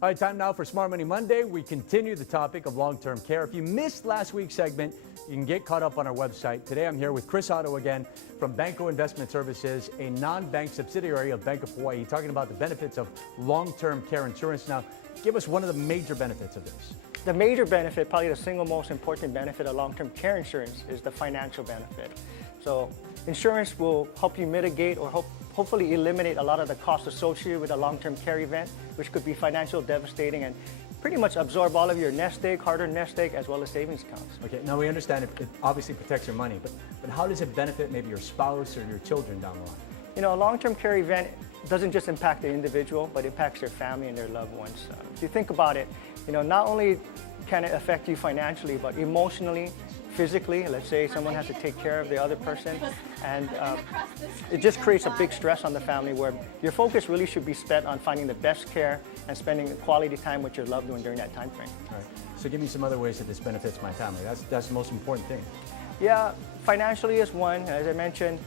All right, time now for Smart Money Monday. We continue the topic of long-term care. If you missed last week's segment, you can get caught up on our website. Today I'm here with Otto again from Banco Investment Services, a non-bank subsidiary of Bank of Hawaii, talking about the benefits of long-term care insurance. Now, give us one of the major benefits of this. The major benefit, probably the single most important benefit of long-term care insurance, is the financial benefit. So insurance will help you mitigate or hopefully eliminate a lot of the costs associated with a long-term care event, which could be financial devastating and pretty much absorb all of your nest egg, hard-earned nest egg, as well as savings accounts. Okay, now we understand it obviously protects your money, but how does it benefit maybe your spouse or your children down the line? You know, a long-term care event doesn't just impact the individual, but impacts their family and their loved ones. If you think about it, you know, not only can it affect you financially, but emotionally, physically. Let's say someone has to take care of the other person, and it just creates a big stress on the family where your focus really should be spent on finding the best care and spending quality time with your loved one during that time frame. All right. So give me some other ways that this benefits my family. That's the most important thing. Yeah, financially is one. As I mentioned,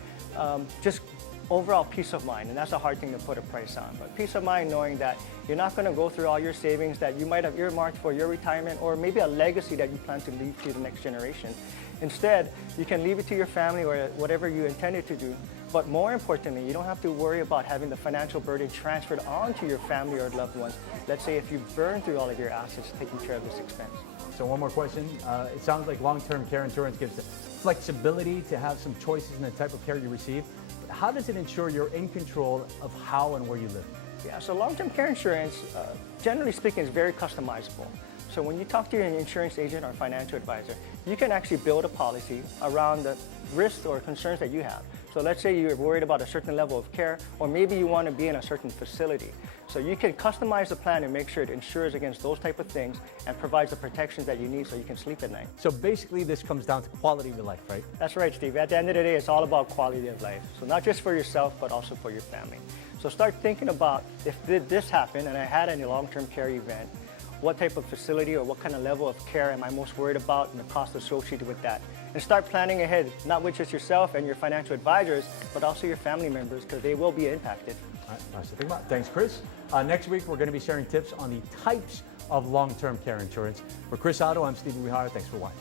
just overall peace of mind, and that's a hard thing to put a price on. But peace of mind knowing that you're not going to go through all your savings that you might have earmarked for your retirement or maybe a legacy that you plan to leave to the next generation. Instead, you can leave it to your family or whatever you intended to do. But more importantly, you don't have to worry about having the financial burden transferred onto your family or loved ones. Let's say if you burn through all of your assets taking care of this expense. So one more question. It sounds like long-term care insurance gives the flexibility to have some choices in the type of care you receive. How does it ensure you're in control of how and where you live? Yeah, so long-term care insurance, generally speaking, is very customizable. So when you talk to your insurance agent or financial advisor, you can actually build a policy around the risks or concerns that you have. So let's say you're worried about a certain level of care, or maybe you want to be in a certain facility. So you can customize the plan and make sure it insures against those type of things and provides the protections that you need so you can sleep at night. So basically this comes down to quality of life, right? That's right, Steve. At the end of the day, it's all about quality of life. So not just for yourself, but also for your family. So start thinking about, if this happened and I had any long-term care event, what type of facility or what kind of level of care am I most worried about and the cost associated with that. And start planning ahead, not with just yourself and your financial advisors, but also your family members, because they will be impacted. All right, nice to think about. Thanks, Chris. Next week, we're going to be sharing tips on the types of long-term care insurance. For Otto, I'm Stephen Wihara. Thanks for watching.